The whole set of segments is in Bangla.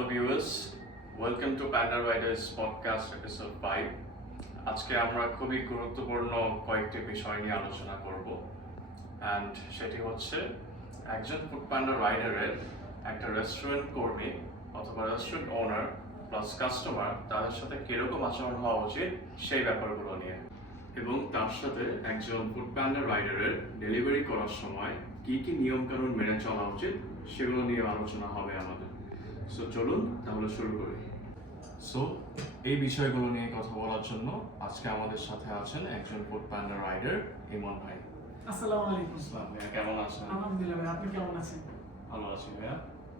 Hello viewers, welcome to Panda Riders podcast episode 5. আজকে আমরা খুবই গুরুত্বপূর্ণ কয়েকটি বিষয় নিয়ে আলোচনা করব and সেটি হচ্ছে একজন ফুড পান্ডা রাইডারের একটা রেস্টুরেন্ট কর্মী অথবা রেস্টুরেন্ট ওনার প্লাস কাস্টমার তাদের সাথে কিরকম আচরণ হওয়া উচিত সেই ব্যাপারগুলো নিয়ে এবং তার সাথে একজন ফুড পান্ডা রাইডারের ডেলিভারি করার সময় কি কি নিয়মকানুন মেনে চলা উচিত সেগুলো নিয়ে আলোচনা হবে আমাদের। সো চলুন তাহলে শুরু করি। সো এই বিষয়গুলো নিয়ে কথা বলার জন্য আজকে আমাদের সাথে আছেন একজন ফুড পান্ডা রাইডার ইমন ভাই। আসসালামু আলাইকুম। আসসালাম ভাইয়া, কেমন আছেন? আলহামদুলিল্লাহ ভাই, আপনি কেমন আছেন? ভালো আছি ভাইয়া।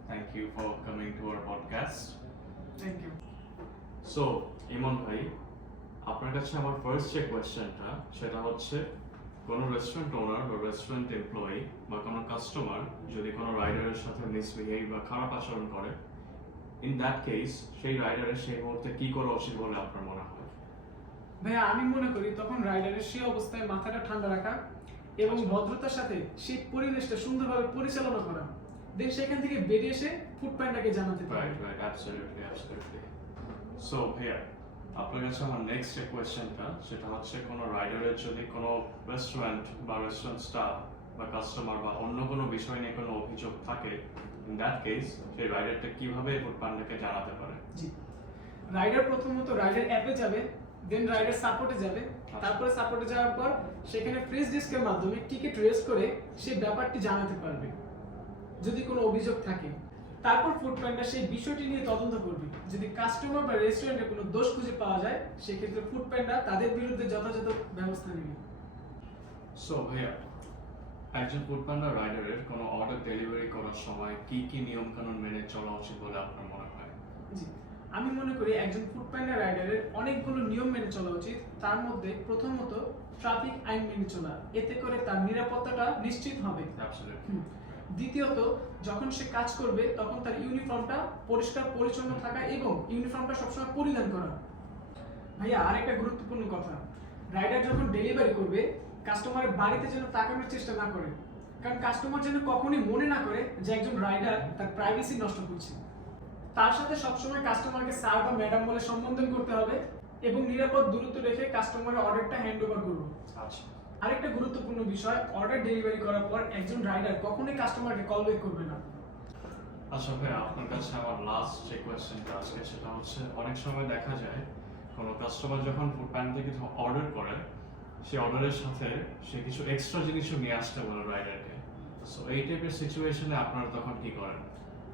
Thank you for coming to our podcast. Thank you. So Emon ভাই, আপনার কাছে আমার ফার্স্ট যে কোয়েশ্চেনটা সেটা হচ্ছে কোনো রেস্টুরেন্ট ওনার বা রেস্টুরেন্ট এমপ্লয়ি বা কোনো কাস্টমার যদি কোনো রাইডারের সাথে মিসবিহেভ বা খারাপ আচরণ করে, ইন দ্যাট কেস সেই রাইডারের সেই মুহূর্তে কি করা উচিত বলে আপনার মনে হয়? ভাইয়া, আমি মনে করি তখন রাইডারের সেই অবস্থায় মাথাটা ঠান্ডা রাখা এবং ভদ্রতার সাথে সেই পরিবেশটা সুন্দরভাবে পরিচালনা করা, দেন সেখান থেকে বেরিয়ে এসে ফুড প্যান্ডাকে জানাতে পারে। Right, absolutely. সো ভাইয়া, আপনার কাছে আমার নেক্সট যে কোয়েশ্চেনটা সেটা হচ্ছে কোনো রাইডারের যদি কোনো রেস্টুরেন্ট বা রেস্টুরেন্ট স্টাফ বা কাস্টমার বা অন্য কোনো বিষয় নিয়ে কোনো অভিযোগ থাকে, ইন দ্যাট কেস সেই রাইডারটা কিভাবে ফুড পান্ডাকে জানাতে পারে? জি, রাইডার প্রথমত রাইডার অ্যাপে যাবে, দেন রাইডার সাপোর্টে যাবে, তারপরে সাপোর্টে যাওয়ার পর সেখানে ফ্রেশ ডেস্কের মাধ্যমে টিকিট রেজ করে সেই ব্যাপারটি জানাতে পারবে যদি কোনো অভিযোগ থাকে। তারপর ফুড প্যান্ডা সেই বিষয়টি নিয়ে তদন্ত করবে। যদি কাস্টমার বা রেস্টুরেন্টে কোনো দোষ খুঁজে পাওয়া যায়, সেক্ষেত্রে ফুড প্যান্ডা তাদের বিরুদ্ধে যথাযথ ব্যবস্থা নেবে। সো ভাইয়া, একজন ফুড পান্ডা রাইডারের কোনো অর্ডার ডেলিভারি করার সময় কি কি নিয়মকানুন মেনে চলা উচিত বলে আপনার মনে হয়? জি, আমি মনে করি একজন ফুড প্যান্ডা রাইডারের অনেকগুলো নিয়ম মেনে চলা উচিত। তার মধ্যে প্রথমত ট্রাফিক আইন মেনে চলা, এতে করে তার নিরাপত্তাটা নিশ্চিত হবে। দ্বিতীয়ত, যখন সে কাজ করবে তখন তার ইউনিফর্মটা পরিষ্কার পরিচ্ছন্ন থাকা এবং ইউনিফর্মটা সবসময় পরিধান করা। ভাইয়া, আরেকটা গুরুত্বপূর্ণ কথা, রাইডার যখন ডেলিভারি করবে কাস্টমারের বাড়িতে যেন তাকানোর চেষ্টা না করে, কারণ কাস্টমার যেন কখনোই মনে না করে যে একজন রাইডার তার প্রাইভেসি নষ্ট করছে। তার সাথে সবসময় কাস্টমারকে স্যার বা ম্যাডাম বলে সম্বোধন করতে হবে এবং নিরাপদ দূরত্ব রেখে কাস্টমারের অর্ডারটা হ্যান্ড ওভার করবো। আচ্ছা, আরেকটা গুরুত্বপূর্ণ বিষয়, অর্ডার ডেলিভারি করার পর একজন রাইডার কখনোই কাস্টমারকে কল ব্যাক করবে না। আচ্ছা ভাইয়া, আপনার কাছে আমার লাস্ট যে কোয়েশ্চেনটা আজকে সেটা হচ্ছে অনেক সময় দেখা যায় কোনো কাস্টমার যখন ফুড প্যান্ডা থেকে কিছু অর্ডার করে, সেই অর্ডারের সাথে সে কিছু এক্সট্রা জিনিসও নিয়ে আসতে বলে রাইডারকে। সো এই টাইপের সিচুয়েশনে আপনারা তখন কি করেন?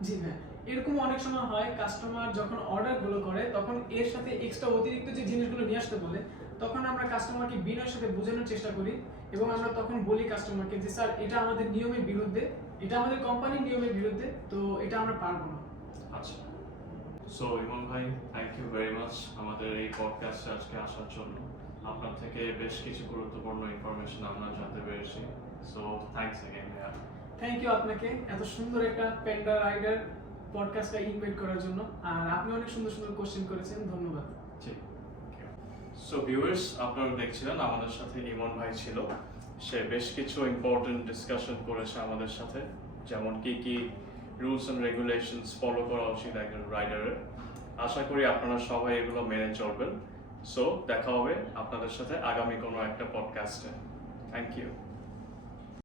জি হ্যাঁ, এরকম অনেক সময় হয় কাস্টমার যখন অর্ডারগুলো করে তখন এর সাথে এক্সট্রা অতিরিক্ত যে জিনিসগুলো নিয়ে আসতে বলে, তখন আমরা কাস্টমারকে বিনয়ের সাথে বোঝানোর চেষ্টা করি এবং আমরা তখন বলি কাস্টমারকে যে স্যার, এটা আমাদের নিয়মের বিরুদ্ধে, এটা আমাদের কোম্পানির নিয়মের বিরুদ্ধে, তো এটা আমরা পারবো না। আচ্ছা, সো ইমন ভাই, থ্যাংক ইউ ভেরি মাচ আমাদের এই পডকাস্টে আজকে আসার জন্য। আপনার থেকে বেশ কিছু গুরুত্বপূর্ণ ইনফরমেশন আমরা জানতে পেরেছি। সো থ্যাঙ্কস এগেইন ভাইয়া। থ্যাংক ইউ আপনাকে এত সুন্দর একটা প্যান্ডা রাইডার পডকাস্টটা ইনভাইট করার জন্য, আর আপনি অনেক সুন্দর সুন্দর কোশ্চেন করেছেন, ধন্যবাদ। ঠিক। সো ভিউয়ার্স, আপনারা দেখছিলেন আমাদের সাথে ইমন ভাই ছিল। সে বেশ কিছু ইম্পর্টেন্ট ডিসকাশন করেছে আমাদের সাথে, যেমন কি কি রুলস অ্যান্ড রেগুলেশনস ফলো করা উচিত একজন রাইডারের। আশা করি আপনারা সবাই এগুলো মেনে চলবেন। সো দেখা হবে আপনাদের সাথে আগামী কোনো একটা পডকাস্টে। Thank you.